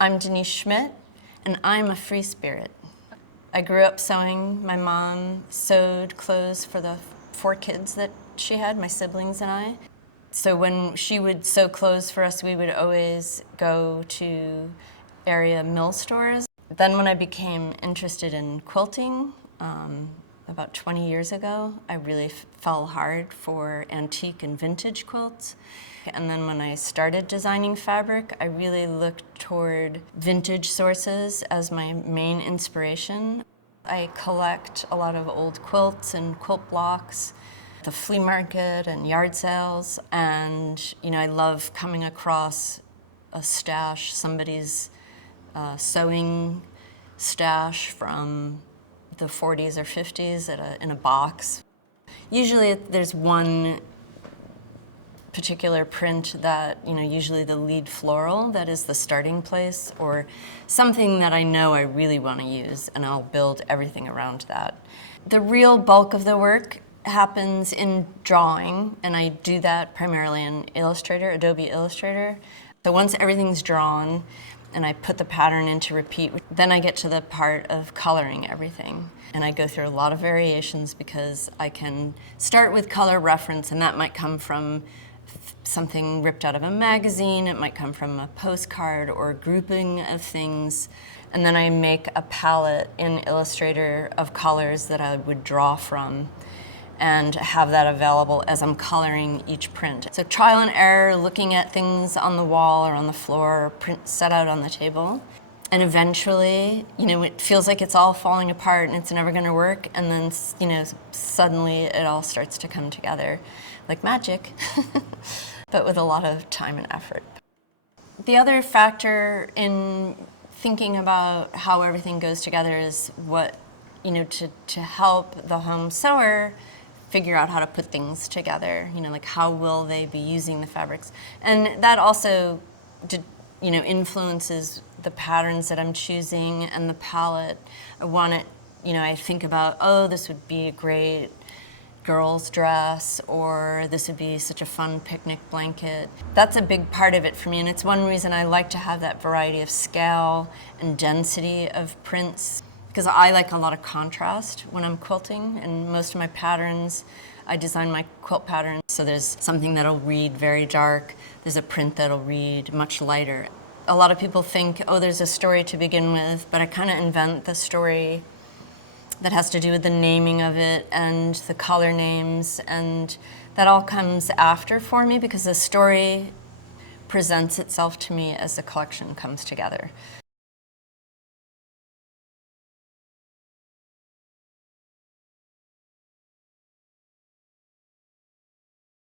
I'm Denyse Schmidt, and I'm a free spirit. I grew up sewing. My mom sewed clothes for the 4 kids that she had, my siblings and I. So when she would sew clothes for us, we would always go to area mill stores. Then when I became interested in quilting, about 20 years ago, I really fell hard for antique and vintage quilts. And then when I started designing fabric, I really looked toward vintage sources as my main inspiration. I collect a lot of old quilts and quilt blocks, the flea market and yard sales, and I love coming across a stash, somebody's sewing stash from the 40s or 50s in a box. Usually there's one particular print that, usually the lead floral, that is the starting place, or something that I know I really want to use, and I'll build everything around that. The real bulk of the work happens in drawing, and I do that primarily in Illustrator, Adobe Illustrator. So once everything's drawn, and I put the pattern into repeat, then I get to the part of coloring everything. And I go through a lot of variations because I can start with color reference, and that might come from something ripped out of a magazine, it might come from a postcard or a grouping of things. And then I make a palette in Illustrator of colors that I would draw from and have that available as I'm coloring each print. So trial and error, looking at things on the wall or on the floor, or print set out on the table. And eventually, it feels like it's all falling apart and it's never gonna work, and then, suddenly it all starts to come together like magic, but with a lot of time and effort. The other factor in thinking about how everything goes together is what, to help the home sewer figure out how to put things together, like how will they be using the fabrics. And that also, influences the patterns that I'm choosing and the palette. I think about, oh, this would be a great girl's dress, or this would be such a fun picnic blanket. That's a big part of it for me, and it's one reason I like to have that variety of scale and density of prints, because I like a lot of contrast when I'm quilting, and most of my patterns, I design my quilt patterns so there's something that'll read very dark, there's a print that'll read much lighter. A lot of people think, oh, there's a story to begin with, but I kind of invent the story that has to do with the naming of it and the color names, and that all comes after for me because the story presents itself to me as the collection comes together.